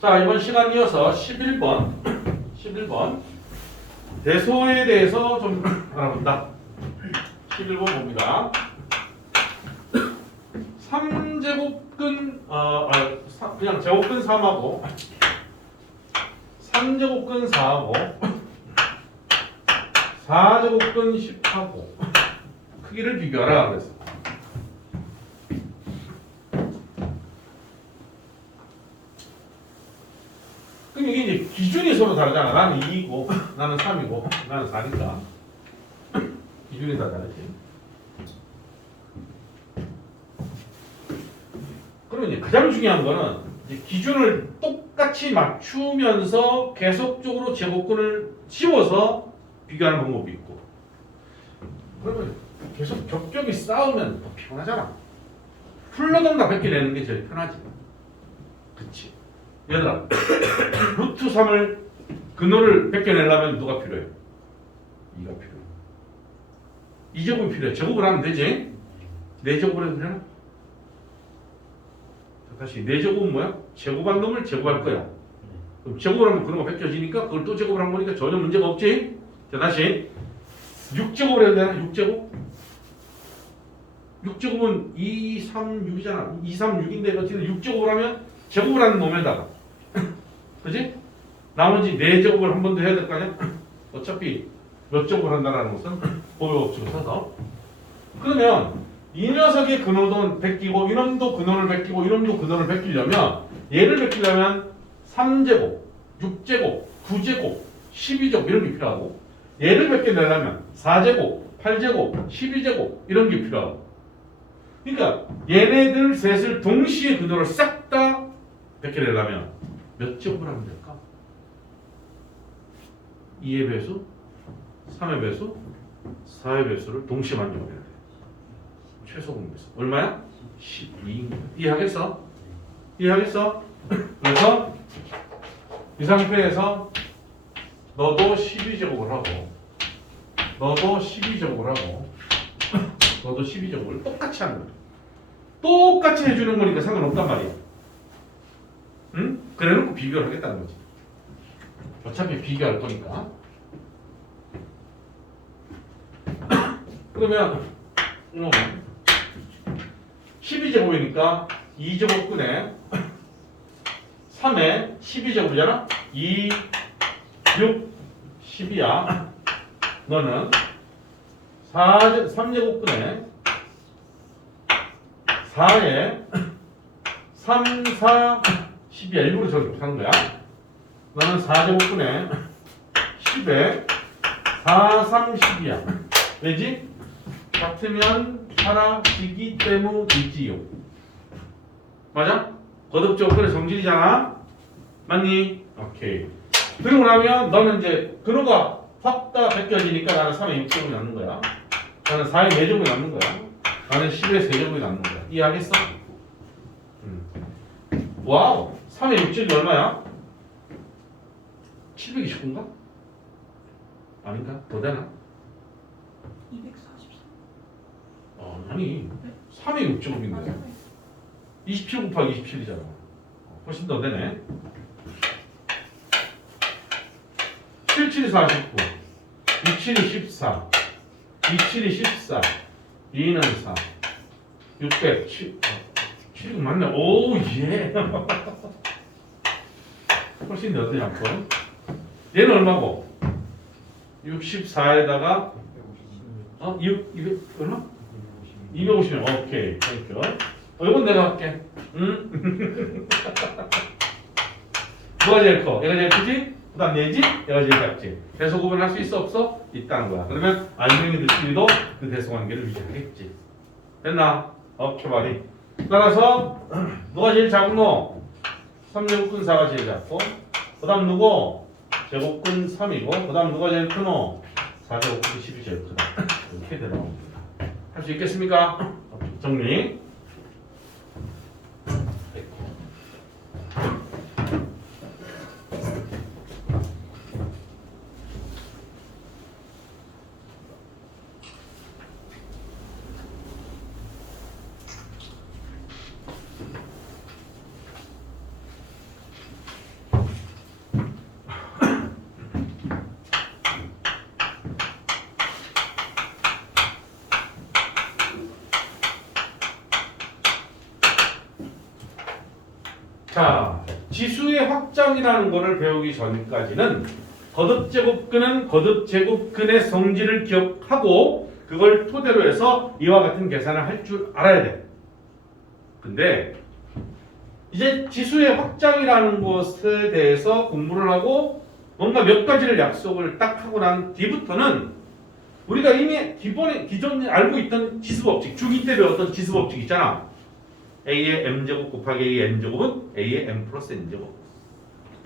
자, 이번 시간 이어서 11번. 11번. 대소에 대해서 좀 알아본다. 11번 봅니다. 3제곱근, 그냥 제곱근 3하고, 3제곱근 4하고, 4제곱근 10하고, 크기를 비교하라 그랬어. 그럼 이게 이제 기준이 서로 다르잖아. 나는 2이고, 나는 3이고, 나는 4니까. 기준이 다 다르지. 그러면 이제 가장 중요한 거는 이제 기준을 똑같이 맞추면서 계속적으로 제곱근을 씌워서 비교하는 방법이 있고. 그러면 계속 격격이 싸우면 더 피곤하잖아. 풀러덩다 100개 내는 게 제일 편하지. 그치? 얘들아, 루트 3을 근호를 100개 내려면 누가 필요해? 2가 필요해. 2제곱이 필요해. 제곱을 하면 되지? 4제곱을 해도 되나? 다시 4제곱은 뭐야? 제곱한 놈을 제곱할 거야. 그럼 제곱을 하면 근호가 벗겨지니까 그걸 또 제곱을 한 거니까 전혀 문제가 없지? 자, 다시 6제곱을 해도 되나? 6제곱? 6제곱은 2, 3, 6이잖아. 2, 3, 6인데 어쨌든 6제곱을 하면 제곱을 하는 놈에다가 그지? 나머지 4제곱을 한 번 더 해야 될 거 아니야? 어차피 몇 제곱을 한다는 것은 보호 법칙을 써서. 그러면 이 녀석의 근호도 베끼고 이놈도 근호를 베끼고 이놈도 근호를 베끼려면 얘를 베끼려면 3제곱, 6제곱, 9제곱, 12제곱 이런 게 필요하고 얘를 베껴내려면 4제곱, 8제곱, 12제곱 이런 게 필요하고 그러니까 얘네들 셋을 동시에 근호를 싹 다 베껴내려면 몇 제곱을 하면 될까? 2의 배수, 3의 배수, 4의 배수를 동시에 만들어야 돼. 최소 공배수. 얼마야? 12. 이해하겠어? 이해하겠어? 그래서 이 상태에서 너도 12제곱을 하고 너도 12제곱을 하고 너도 12제곱을 똑같이 하는 거야. 똑같이 해주는 거니까 상관없단 말이야. 응? 그래놓고 비교를 하겠다는 거지. 어차피 비교할 거니까. 그러면 12제곱이니까 2제곱분에 3에 12제곱이잖아? 2, 6, 10이야. 너는 3제곱분에 4에 3, 4, 10이야. 일부러 저렇게 하는 거야. 너는 4제곱분에 10에 4, 3, 10이야. 왜지? 같으면 사라지기 때문이지요. 맞아? 거듭적 그래 정질이잖아. 맞니? 오케이. 그러고 나면 너는 이제 근호가 확 다 벗겨지니까 나는 3의 6제곱이 남는 거야. 나는 4의 4제곱이 남는 거야. 나는 10의 3제곱이 남는 거야. 이해하겠어? 와우. 3의 6제곱이 얼마야? 729인가? 아닌가? 더 되나? 243. 아니 3의 6제곱인데 27 곱하기 27이잖아. 훨씬 더 되네. 7, 7이 49 6, 7이 14 2, 7이 14 2는 4 600 7이 맞네. 오 예. 훨씬 더 되지 않고 얘는 얼마고? 64에다가 200 얼마? 250명. 오케이. 땡큐. 이건 내가 할게. 응? 뭐가 제일 커? 얘가 제일 크지? 그 다음 얘지? 얘가 제일 작지? 대소 구분할 수 있어? 없어? 있다는 거야. 그러면 알맹이들끼리도 그 대소 관계를 유지하겠지. 됐나? 오케이 말이. 따라서 누가 제일 작은 거? 3제곱근 4가 제일 작고 그 다음 누구? 제곱근 3이고 그 다음 누가 제일 크노? 4제곱근 10이 제일 크다. 이렇게 되나옵니다. 할 수 있겠습니까? 정리. 자, 지수의 확장이라는 거를 배우기 전까지는 거듭제곱근은 거듭제곱근의 성질을 기억하고 그걸 토대로 해서 이와 같은 계산을 할 줄 알아야 돼. 근데 이제 지수의 확장이라는 것에 대해서 공부를 하고 뭔가 몇 가지를 약속을 딱 하고 난 뒤부터는 우리가 이미 기존에 알고 있던 지수법칙, 중2 때 배웠던 지수법칙 있잖아. A의 m제곱 곱하기 A의 n제곱은 A의 m 플러스 n제곱,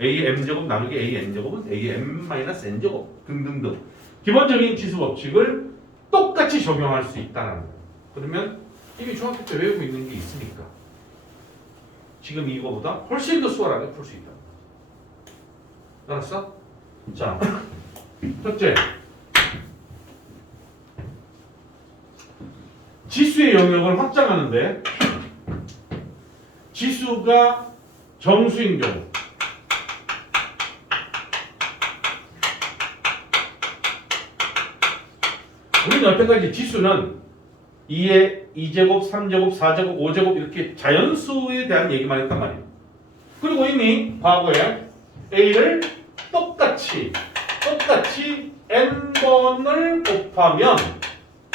A의 m제곱 나누기 A의 n제곱은 A의 m 마이너스 n제곱 등등등 기본적인 지수법칙을 똑같이 적용할 수 있다는 거예요. 그러면 이미 중학교 때 외우고 있는 게 있으니까 지금 이거보다 훨씬 더 수월하게 풀 수 있다. 알았어? 자, 첫째, 지수의 영역을 확장하는데 지수가 정수인 경우, 우리는 여태까지 지수는 2의 2제곱, 3제곱, 4제곱, 5제곱 이렇게 자연수에 대한 얘기만 했단 말이에요. 그리고 이미 과거에 A를 똑같이 n번을 곱하면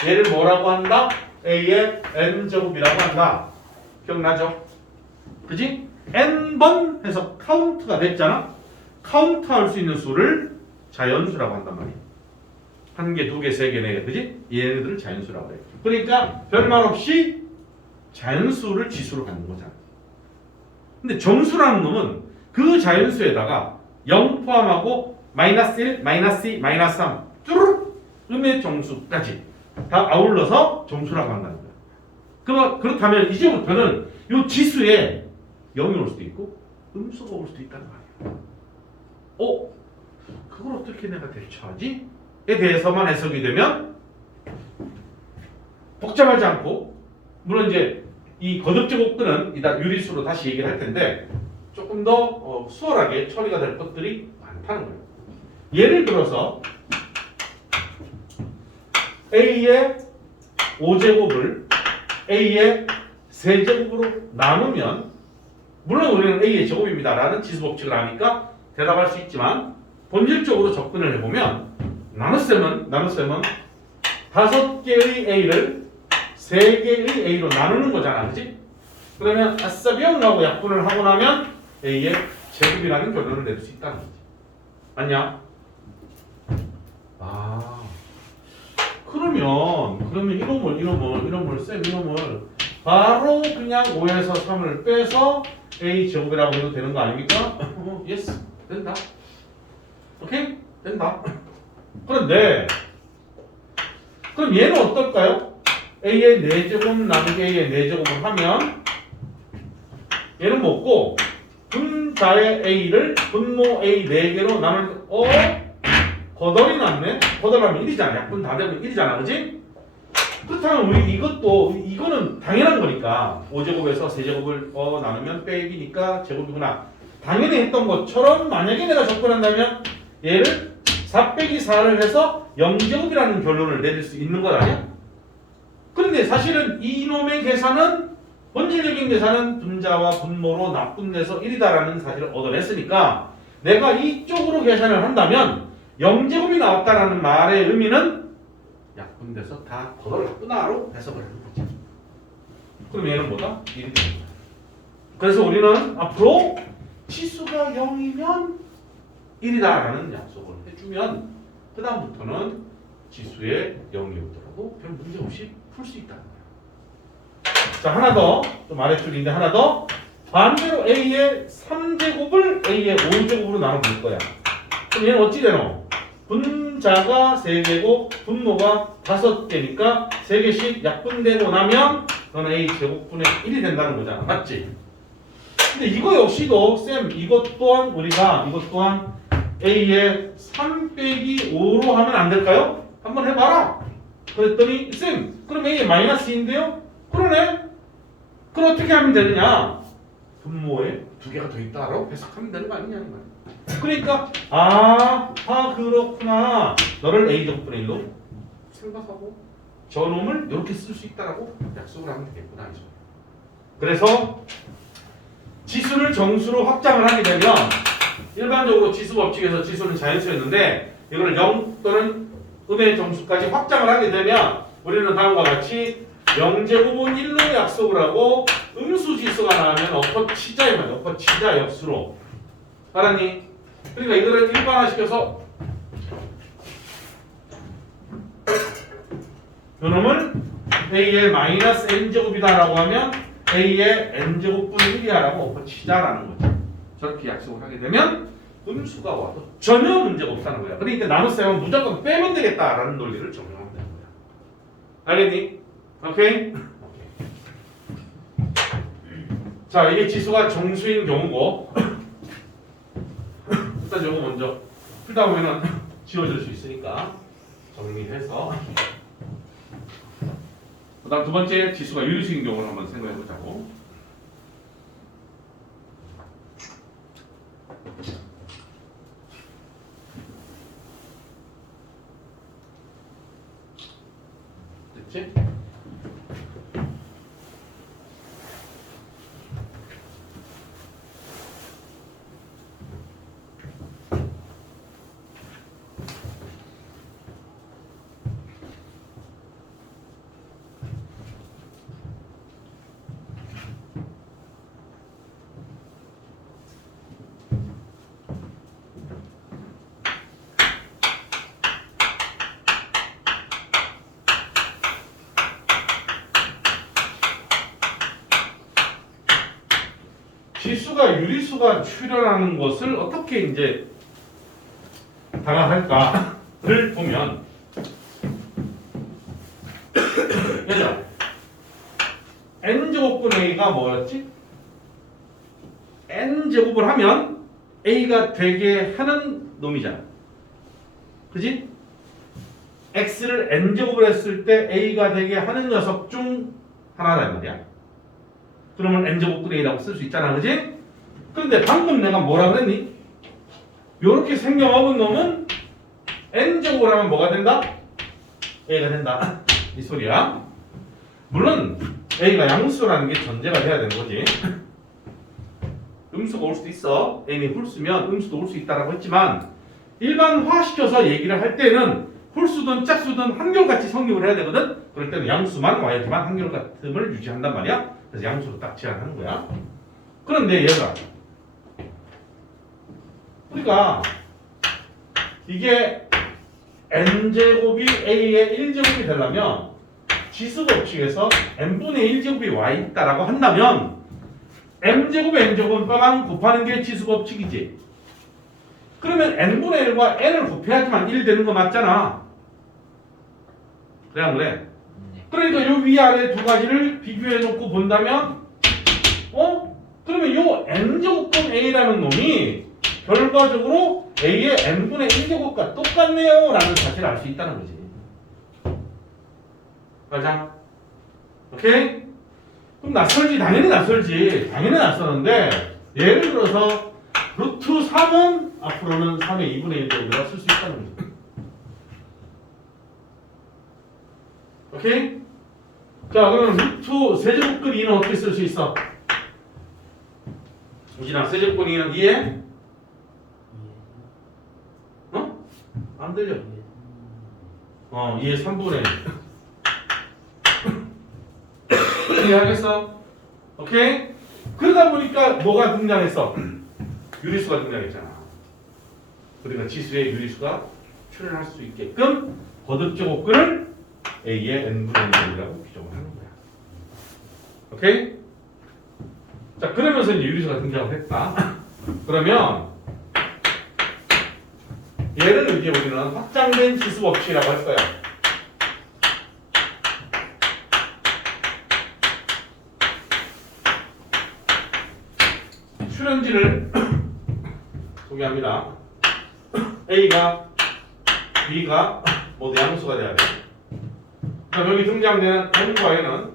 얘를 뭐라고 한다? A의 n제곱이라고 한다. 기억나죠? 그지? n번 해서 카운트가 됐잖아? 카운트할 수 있는 수를 자연수라고 한단 말이에요. 한 개, 두 개, 세 개, 네 개, 그지? 얘네들을 자연수라고 해요. 그러니까 별말 없이 자연수를 지수로 갖는 거잖아. 근데 정수라는 놈은 그 자연수에다가 0 포함하고 마이너스 1, 마이너스 2, 마이너스 3 뚜루룩 음의 정수까지 다 아울러서 정수라고 한다는 거야. 그렇다면 이제부터는 이 지수에 0이 올 수도 있고 음수가 올 수도 있다는 말이야. 그걸 어떻게 내가 대처하지? 에 대해서만 해석이 되면 복잡하지 않고, 물론 이제 이 거듭제곱근은 이따 유리수로 다시 얘기를 할 텐데 조금 더 수월하게 처리가 될 것들이 많다는 거예요. 예를 들어서 A의 5제곱을 A의 세제곱으로 나누면, 물론 우리는 A의 제곱입니다 라는 지수법칙을 아니까 대답할 수 있지만 본질적으로 접근을 해보면 나눗셈은 5개의 A를 3개의 A로 나누는 거잖아, 그치? 그러면 아싸비용 하고 약분을 하고 나면 A의 제곱이라는 결론을 낼 수 있다는 거지. 맞냐? 그러면 이놈을 바로 그냥 5에서 3을 빼서 A 제곱이라고 해도 되는 거 아닙니까? 예스, 된다. 오케이? 된다. 그런데 그럼 얘는 어떨까요? A의 4제곱 나누기 A의 4제곱을 하면 얘는 뭐고, 분자의 A를 분모 A 4개로 나누는, 거덜이 났네? 거덜하면 1이잖아. 약분 다 되면 1이잖아. 그지? 그렇다면 우리 이거는 당연한 거니까 5제곱에서 세제곱을 나누면 빼기니까 제곱이구나. 당연히 했던 것처럼 만약에 내가 접근한다면 얘를 4 빼기 4를 해서 0제곱이라는 결론을 내릴 수 있는 것 아니야? 그런데 사실은 이놈의 계산은, 본질적인 계산은 분자와 분모로 납분돼서 1이다라는 사실을 얻어냈으니까 내가 이쪽으로 계산을 한다면 0제곱이 나왔다라는 말의 의미는 약분돼서 다 거덜났구나로 해석을 하는 거지. 그럼 얘는 뭐다? 1이 됩니다. 그래서 우리는 앞으로 치수가 0이면 1이다라는 약속을 해주면 그 다음부터는 지수에 0이 오더라도 별 문제 없이 풀 수 있다는 거예요. 자, 하나 더, 좀 아래쪽인데 하나 더. 반대로 A의 3제곱을 A의 5제곱으로 나눠볼 거야. 그럼 얘는 어찌 되노? 분자가 3개고 분모가 5개니까 3개씩 약분되고 나면 너는 A 제곱분의 1이 된다는 거잖아. 맞지? 근데 이거 역시도 이것 또한 A의 3 빼기 5로 하면 안 될까요? 한번 해봐라. 그랬더니 그럼 A의 마이너스 2인데요? 그러네. 그럼 어떻게 하면 되느냐? 분모에 2개가 더 있다라고 해석하면 되는 거 아니냐는 거야. 그러니까 그렇구나. 너를 A 제곱분의 1로 생각하고 저놈을 이렇게 쓸 수 있다라고 약속을 하면 되겠구나. 그래서 지수를 정수로 확장을 하게 되면 일반적으로 지수 법칙에서 지수는 자연수였는데 이걸 0 또는 음의 정수까지 확장을 하게 되면 우리는 다음과 같이 0제곱은 1로 약속을 하고 음수 지수가 나오면 엎어치자에 말이야. 엎어치자 역수로. 알았니? 그러니까 이거를 일반화시켜서 요놈을 a의 마이너스 n제곱이다 라고 하면 a의 n제곱분의 1이야 라고 엎어치자라는 거죠. 저렇게 약속을 하게 되면 음수가 와도 전혀 문제가 없다는 거야. 그러니까 나눗셈은 무조건 빼면 되겠다라는 논리를 적용하면 되는 거야. 알겠니? 오케이? 자, 이게 지수가 정수인 경우고 일단 이거 먼저 풀다 보면은 지워질 수 있으니까 정리해서 그 다음 두 번째 지수가 유리수인 경우를 한번 생각해 보자고. 됐지? 지수가 유리수가 출현하는 것을 어떻게 이제 다가갈까를 보면 얘들아 n제곱분 a가 뭐였지? n제곱을 하면 a가 되게 하는 놈이잖아. 그지? x를 n제곱을 했을 때 a가 되게 하는 녀석 중 하나란 말이야. 그러면 n제곱분 a라고 쓸 수 있잖아. 그지? 그런데 방금 내가 뭐라 그랬니? 요렇게 생겨먹은 놈은 n제곱을 하면 뭐가 된다? a가 된다. 이 소리야. 물론 a가 양수라는 게 전제가 돼야 되는 거지. 음수가 올 수도 있어. n이 홀수면 음수도 올 수 있다라고 했지만 일반화시켜서 얘기를 할 때는 홀수든 짝수든 한결같이 성립을 해야 되거든. 그럴 때는 양수만 와야지만 한결같음을 유지한단 말이야. 그래서 양수로 딱 제한하는 거야. 그런데 얘가 그러니까 이게 n제곱이 a의 1제곱이 되려면 지수 법칙에서 n분의 1제곱이 와 있다라고 한다면 m제곱 n제곱은 뼈랑 곱하는 게 지수 법칙이지. 그러면 n분의 1과 n을 곱해야지만 1 되는 거 맞잖아. 그래 안 그래? 그러니까 요 위아래 두 가지를 비교해 놓고 본다면 그러면 요 n제곱분 a라는 놈이 결과적으로 a의 n분의 1제곱과 똑같네요 라는 사실을 알 수 있다는 거지. 맞아? 오케이? 그럼 낯설지? 당연히 낯설지. 당연히 낯설는데 예를 들어서 루트 3은 앞으로는 3의 2분의 1제곱이라고 쓸 수 있다는 거지. 오케이? 자, 그러면 루트 세제곱근 2는 어떻게 쓸 수 있어? 우진아, 세제곱근 2는 2에? 안 들려. 2의 3분의 1. 이해하겠어? 오케이? 그러다 보니까 뭐가 등장했어? 유리수가 등장했잖아. 그러니까 지수의 유리수가 출현할 수 있게끔 거듭제곱근을 a의 n분의 1이라고 규정을 하는 거야. 오케이? 자, 그러면서 이제 유리수가 등장을 했다. 그러면 얘를 이제 우리는 확장된 지수 법칙이라고 할 거야. 출현지를 소개합니다. A가 B가 모두 양수가 돼야 돼. 그럼 여기 등장되는 N과 N은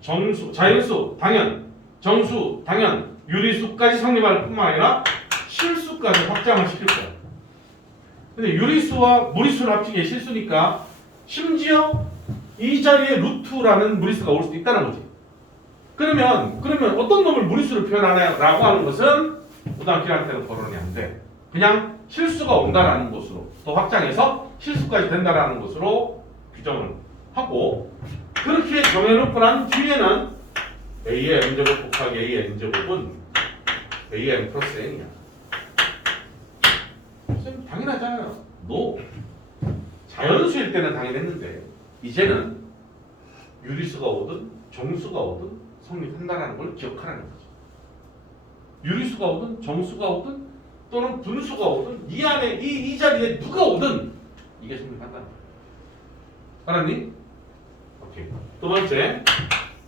정수, 자연수, 당연, 정수, 당연, 유리수까지 성립할 뿐만 아니라 실수까지 확장을 시킬 거야. 근데 유리수와 무리수를 합치기에 실수니까 심지어 이 자리에 루트라는 무리수가 올 수도 있다는 거지. 그러면 어떤 놈을 무리수로 표현하냐라고 하는 것은 고등학교 1학년 때는 거론이 안 돼. 그냥 실수가 온다라는 것으로 또 확장해서 실수까지 된다라는 것으로 규정을 하고 그렇게 정해놓고 난 뒤에는 a의 m제곱 곱하기 a의 n제곱은 a의 m 플러스 n이야. 선생님 당연하잖아요. no. 자연수일 때는 당연했는데 이제는 유리수가 오든 정수가 오든 성립한다는 걸 기억하라는 거죠. 유리수가 오든 정수가 오든 또는 분수가 오든 이 안에 이 자리에 누가 오든 이게 성립한다는 거예요. 알았니? 오케이. 두 번째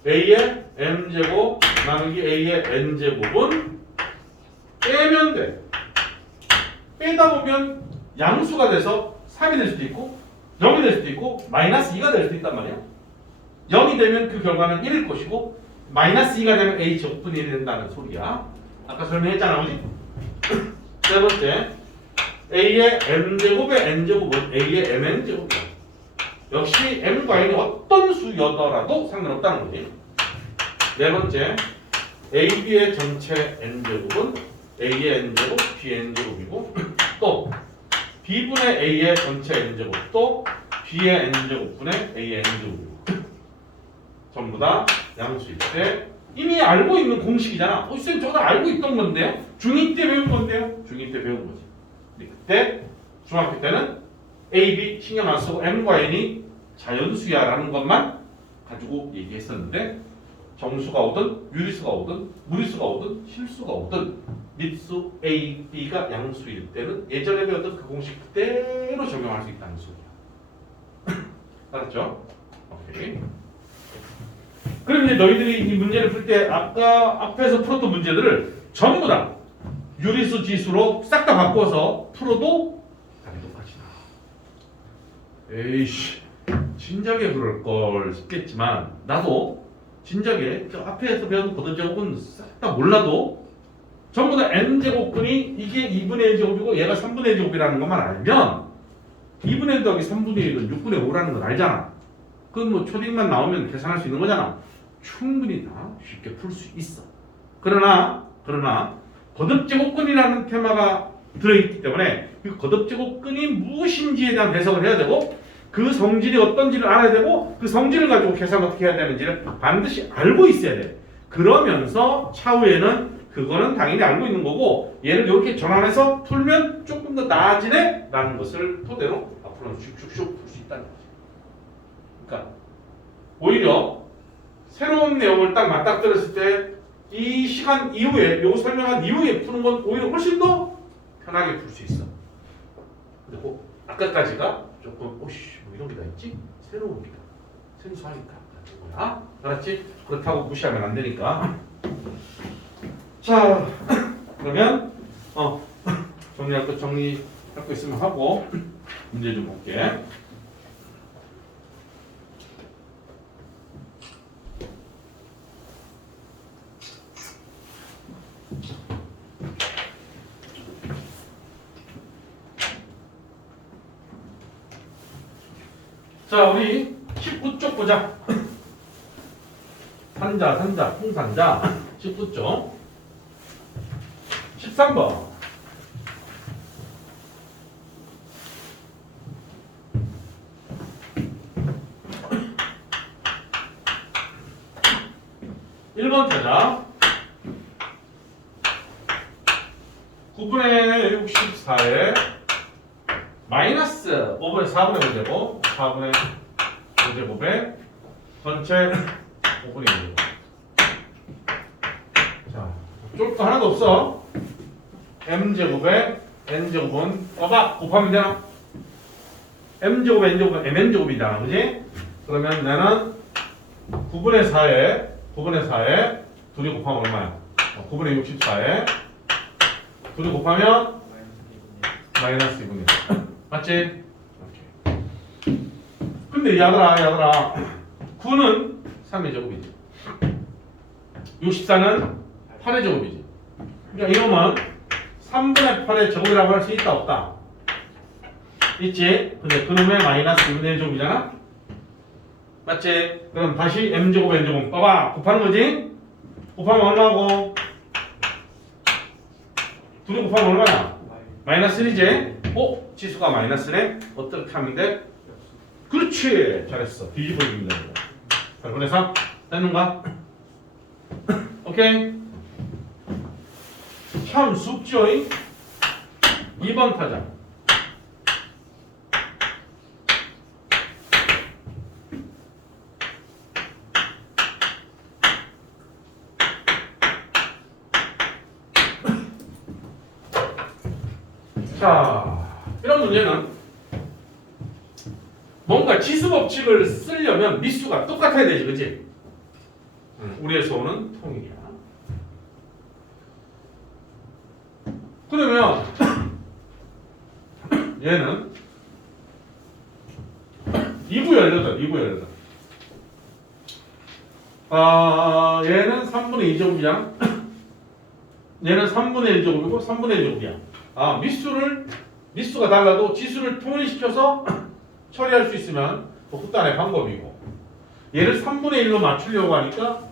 a의 m제곱 나누기 a의 n제곱은 빼면 돼. 빼다 보면 양수가 돼서 3이 될 수도 있고 0이 될 수도 있고 마이너스 2가 될 수도 있단 말이야. 0이 되면 그 결과는 1일 것이고 마이너스 2가 되면 a 적분이 된다는 소리야. 아까 설명했잖아, 그지? 세 번째 a의 m제곱의 n제곱은 a의 mn제곱이야. 역시 m과 n이 어떤 수여더라도 상관없다는 거지. 네 번째 ab의 전체 n제곱은 a의 n제곱 b의 n제곱이고 또 b분의 a의 전체 n제곱 또 b의 n제곱분의 a의 n제곱이고 전부 다 양수일 때 이미 알고 있는 공식이잖아. 선생님 저거 다 알고 있던 건데요. 중2 때 배운 건데요. 중2 때 배운 거지. 근데 그때 중학교 때는 A, B 신경 안 쓰고 M과 N이 자연수야라는 것만 가지고 얘기했었는데 정수가 오든 유리수가 오든 무리수가 오든 실수가 오든 립수 A, B가 양수일 때는 예전에 배웠던 그 공식 그대로 적용할 수 있다는 소리야. 알았죠? 오케이. 그럼 이제 너희들이 이 문제를 풀 때 아까 앞에서 풀었던 문제들을 전부 다 유리수 지수로 싹 다 바꿔서 풀어도 답이 똑같이 나와. 에이씨 진작에 그럴 걸 싶겠지만 나도 진작에 저 앞에서 배운 거듭제곱은 싹 다 몰라도 전부 다 n제곱분이 이게 2분의 1제곱이고 얘가 3분의 1제곱이라는 것만 알면 2분의 1 더하기 3분의 1은 6분의 5라는 걸 알잖아. 그건 뭐 초딩만 나오면 계산할 수 있는 거잖아. 충분히 다 쉽게 풀 수 있어. 그러나 거듭제곱근이라는 테마가 들어있기 때문에 그 거듭제곱근이 무엇인지에 대한 해석을 해야 되고 그 성질이 어떤지를 알아야 되고 그 성질을 가지고 계산 어떻게 해야 되는지를 반드시 알고 있어야 돼. 그러면서 차후에는 그거는 당연히 알고 있는 거고 얘를 이렇게 전환해서 풀면 조금 더 나아지네 라는 것을 토대로 앞으로는 슉슉슉 풀 수 있다는 거죠. 그러니까 오히려 새로운 내용을 딱 맞닥뜨렸을 때 이 시간 이후에 요 설명한 이후에 푸는 건 오히려 훨씬 더 편하게 풀 수 있어. 그리고 아까까지가 조금 오씨 뭐 이런 게 다 있지? 새로운 기다 생소하니까 같은 거야. 알았지? 그렇다고 무시하면 안 되니까. 자 그러면 정리할 거 정리할 거 있으면 하고 문제 좀 볼게. 자, 우리 19쪽 보자. 산자, 풍산자. 19쪽. 13번. (1번) 타자. 9분의 64에 마이너스 5분의 4분의 5제곱 4분의 5제곱에 전체 5분의 2제곱. 자, 쫄 거 하나도 없어. m제곱에 n제곱은 봐봐 곱하면 되나? m제곱 n제곱은 mn제곱이잖아, 그지? 그러면 나는 9분의 4에 둘이 곱하면 얼마야? 9분의 64에 둘이 곱하면 마이너스 2분의 1. 맞지? 오케이. 근데 얘들아 9는 3의 제곱이지 64는 8의 제곱이지. 그러니까 이놈은 3분의 8의 제곱이라고 할 수 있다 없다? 있지? 근데 그놈의 마이너스 2분의 1 제곱이잖아? 맞지? 그럼 다시 m제곱 n제곱 봐봐 곱하는 거지? 곱하면 얼마고? 둘이 곱하면 얼마야? 마이너스 1이지? 지수가 마이너스네? 어떻게 하면 돼? 그렇지! 잘했어. 뒤집어 줍니다. 자, 그래서 됐는가? 오케이? 참 숙지요? 2번 타자. 자, 이런 문제는 뭔가 지수 법칙을 쓰려면 미수가 똑같아야 되지, 그치? 우리에서 오는 통일이야. 그러면 얘는 2구 18, 2구 18. 얘는 3분의 2제곱이야. 얘는 3분의 1제곱이고 3분의 1제곱이야. 미수가 달라도 지수를 통일시켜서 처리할 수 있으면 흡단의 방법이고, 얘를 3분의 1로 맞추려고 하니까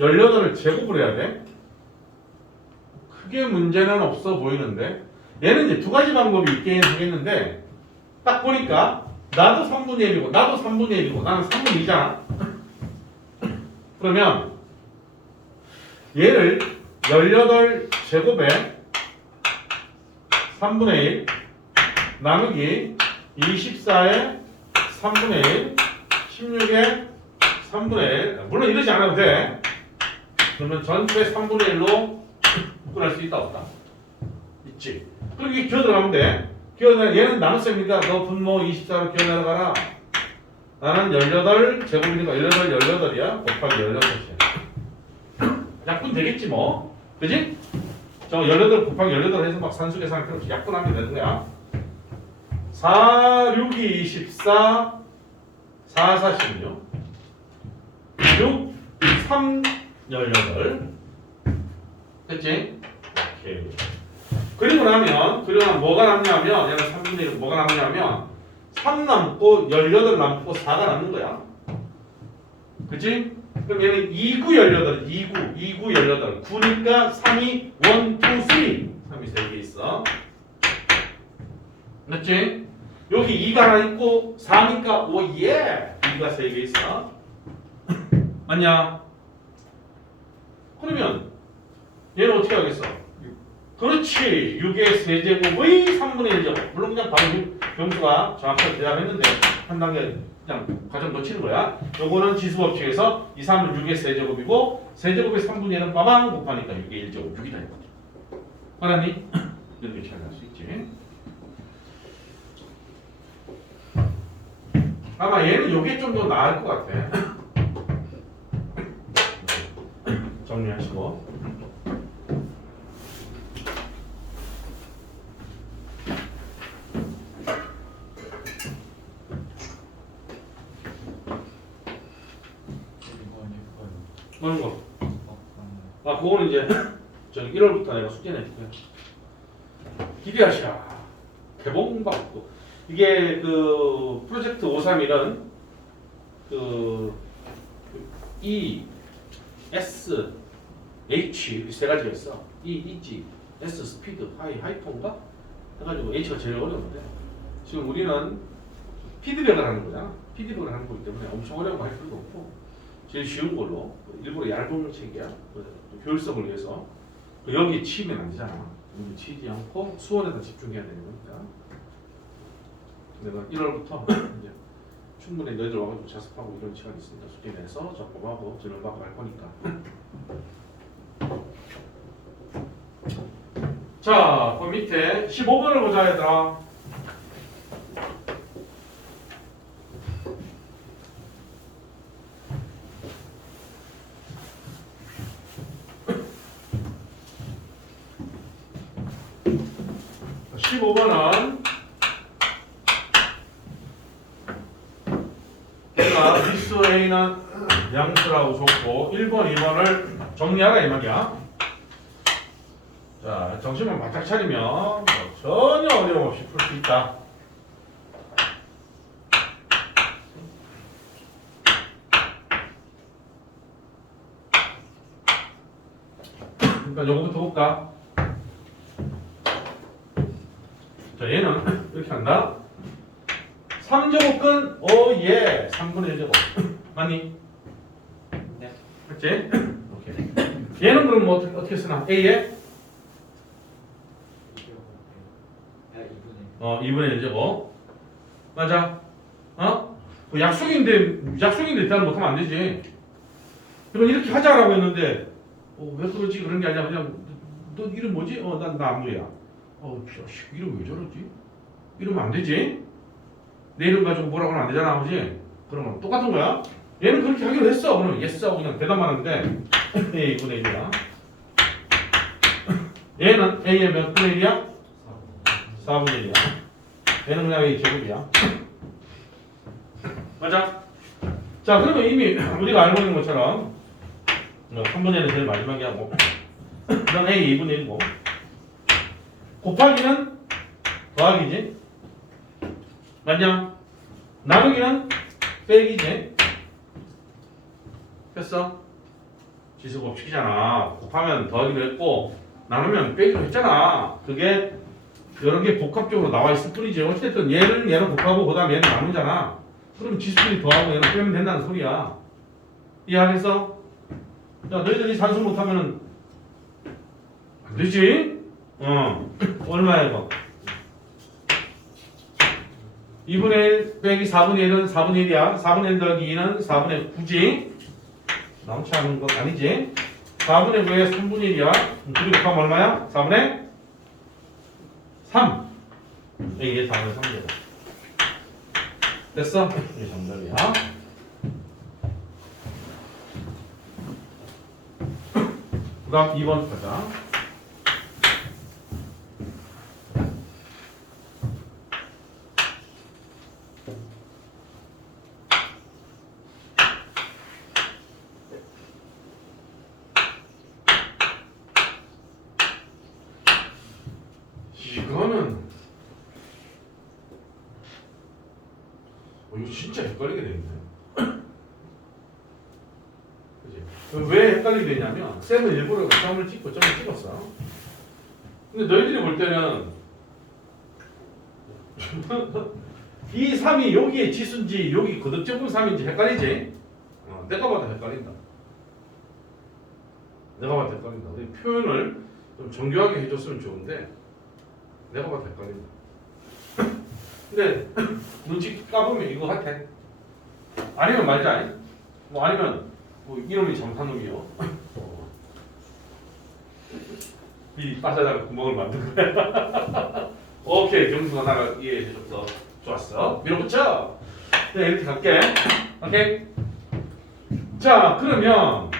18을 제곱을 해야 돼. 크게 문제는 없어 보이는데, 얘는 이제 두 가지 방법이 있긴 하겠는데, 딱 보니까 나도 3분의 1이고 나도 3분의 1이고 나는 3분의 2잖아. 그러면 얘를 18제곱에 3분의 1 나누기 24에 3분의 1 16에 3분의 1. 물론 이러지 않아도 돼. 그러면 전체 3분의 1로 묶어낼 수 있다 없다? 있지. 그럼 이게 기어 들어가면 돼. 얘는 나눗셈이니까 너 분모 24로 기어 내려가라. 나는 18제곱이니까 18이야. 곱하기 16이야. 약분 되겠지 뭐. 그지? 저 18 곱하기 18 해서 막 산수 계산할 필요 없이 약분하면 되는 거야. 4, 6, 24, 4, 4, 16, 6, 3, 18. 됐지? 오케이. 그리고 나면 뭐가 남냐면, 얘는 3분의 1 뭐가 남냐면 3 남고 18 남고 4가 남는 거야. 그치? 그럼 얘는 2구 18, 2구 18. 9니까 3이 1, 2, 3. 3이 3개 있어. 맞지? 여기 2가 하나 있고 4니까 오 예! 2가 3개 있어. 맞냐? 그러면 얘는 어떻게 하겠어? 그렇지. 6의 세제곱의 3분의 1제곱. 물론 그냥 바로 경수가 정확하게 대답했는데 한 단계 그냥 과정 거치는 거야. 요거는 지수법칙에서 2, 3은 6의 세제곱이고 세제곱의 3분의 1은 빠방 곱하니까 6의 1제곱 6이다 이거지. 알았니? 이렇게 잘 할 수 있지. 아마 얘는 요게 좀 더 나을 것 같아. 정리하시고. 뭐는 거? 그거는 이제 저기 1월부터 내가 숙제 낼게요. 기대하시라. 개봉 받고. 이게 그 프로젝트 531은 그 E, S, H 이렇게 세 가지가 있어. E, 있지. S 스피드, 하이톤가? 해가지고 H가 제일 어려운데 지금 우리는 피드백을 하는 거잖아. 피드백을 하는 거기 때문에 엄청 어려운 거 할 필요도 없고 제일 쉬운 걸로 일부러 얇은 책이야. 효율성을 위해서 여기 치면 안 되잖아. 여기 치지 않고 수원에다 집중해야 되는 거니까 내가 1월부터 이제 충분히 너희들 와가지고 자습하고 이런 시간이 있으니까 숙제 내서 작업하고 질문받고 할 거니까. 자, 그 밑에 15번을 보자 얘들아. 내가 미수 A는 양수라고 줬고 1번, 2번을 정리하라 이 말이야. 자, 정신만 바짝 차리면 뭐 전혀 어려움 없이 풀 수 있다. 그러니까 요거부터 볼까? 자, 얘는 이렇게 한다. 3제곱근 오예 3분의 1제곱 맞니? 네. 맞지? 오케이. 얘는 그럼 뭐 어떻게 쓰나? A에 2분의 1제곱 맞아? 어? 그 약속인데 대답 못하면 안 되지. 그럼 이렇게 하자라고 했는데 왜 그러지? 그런 게 아니라 그냥 너 이름 뭐지? 난 나무야. 이름 왜 저러지? 이러면 안 되지. 내 이름 가지고 뭐라고 하면 안 되잖아, 아버지. 그러면 똑같은 거야. 얘는 그렇게 하기로 했어. 그러면 yes 하고 그냥 대답만 하는데 A 2분의 1이야. 얘는 A의 몇 분의 1이야? 4분의 1이야. 얘는 그냥 A 제곱이야. 맞아? 자, 그러면 이미 우리가 알고 있는 것처럼 3분의 1은 제일 마지막에 하고 그다음 A 2분의 1이고 곱하기는 더하기지? 맞냐? 나누기는 빼기지? 됐어? 지수법칙이잖아. 곱하면 더하기로 했고 나누면 빼기로 했잖아. 그게 여러 개 복합적으로 나와 있을 뿐이지. 어쨌든 얘는 곱하고 그 다음에 얘는 나누잖아. 그럼 지수끼리 더하고 얘는 빼면 된다는 소리야. 이해하겠어? 야, 너희들이 산수 못하면은 안 되지? 얼마야 이거? 2분의 1 빼기 4분의 1은 4분의 1이야. 4분의 1 더하기 2는 4분의 9지. 남지 않은 거 아니지? 4분의 9에 3분의 1이야. 그리고 곱하면 얼마야? 4분의 3. 이게 4분의 3이야. 됐어? 이게 정답이야. 그 다음 2번 가자. 이거는 이거 진짜 헷갈리게 되겠네. 그치? 왜 헷갈리게 되냐면 쌤은 일부러 점을 찍고 점을 찍었어. 근데 너희들이 볼 때는 이 3이 여기에 지수인지 여기 거듭적분 3인지 헷갈리지? 내가 봐도 헷갈린다. 내가 봐도 헷갈린다. 우리 표현을 좀 정교하게 해줬으면 좋은데 내가 봐도 헷갈린다. 근데 눈치 까보면 이거 같아. 아니면 말자. 뭐 아니면 뭐 이놈이 잘못한 놈이요. 이 빠져나갈 구멍을 만든 거야. 오케이, 경수가 나가 이해해줬어. 좋았어. 밀어붙여. 네, 이렇게 갈게. 오케이. 자, 그러면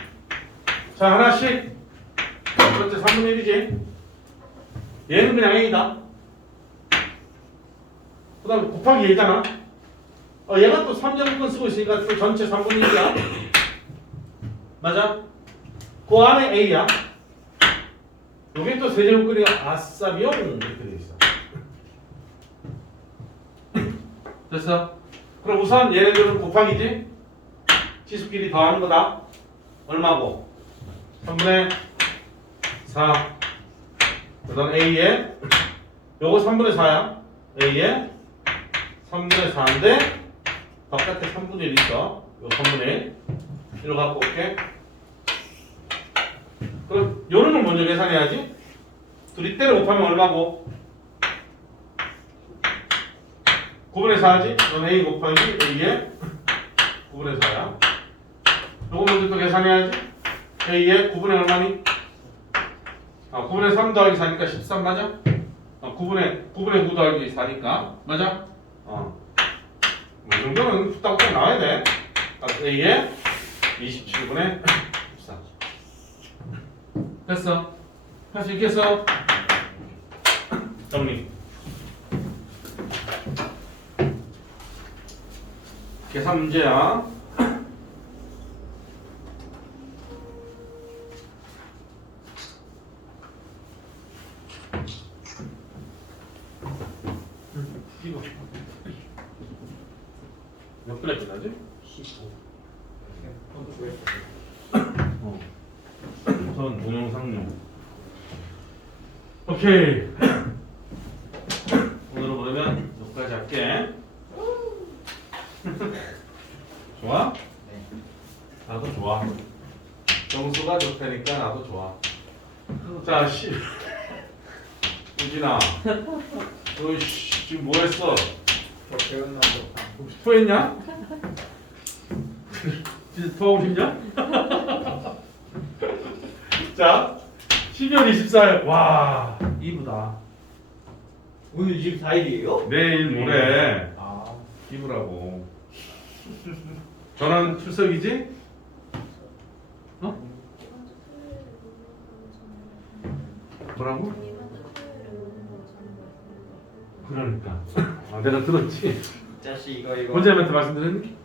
자 하나씩. 첫 번째 3분의 1이지. 얘는 그냥 A다. 그 다음에 곱하기 얘잖아. 얘가 또 3제곱근 쓰고 있으니까 또 전체 3분의 1이야. 맞아? 그 안에 A야. 여기 또 세제곱근이가 아싸비용 이렇게 돼 있어. 됐어? 그럼 우선 얘네들은 곱하기지? 지수끼리 더하는 거다. 얼마고? 3분의 4. 그 다음 A에 요거 3분의 4야. A에 3분의 4인데 바깥에 3분의 1 있어. 요 3분의 1 이리로 갖고 올게. 그럼 요놈을 먼저 계산해야지. 둘이 때려 곱하면 얼마고? 9분의 4지? 넌 A 곱하기 A에 9분의 4야. 요거 먼저 또 계산해야지. A에 9분의 얼마니? 9분의 3 더하기 4니까 13 맞아? 9분의 9 더하기 4니까 맞아? 이 정도는 뚝딱 나와야 돼. A에 27분의 14. 됐어? 할 수 있겠어? 정리. 계산 문제야. 이거 몇 분에 끝나지? 15. 전 동영상용 오케이. 오늘은 그러면 여기까지 할게. 좋아? 네. 나도 좋아. 정수가 좋다니까 나도 좋아. 자, 우진아. 너 지금 뭐 했어? 저 배우나도 토했냐? 진짜 토하고 싶냐? 자, 12월 24일. 와, 이브다. 오늘 24일이에요? 내일 모레 아, 이브라고. 전환 출석이지? 어? 뭐라고? 그러니까. 아, 내가 들었지. 자식 이거 원장님한테 말씀드렸니?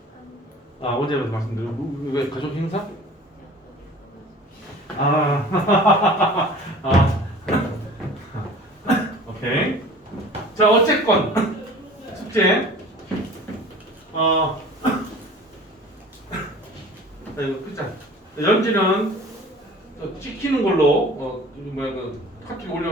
아, 원장님한테 말씀드렸고. 왜 가족 행사? 아, 아, 오케이. 자, 어쨌건 숙제. 자, 이거 끄자. 연지는 찍히는 걸로 뭐야 그 카톡 올려.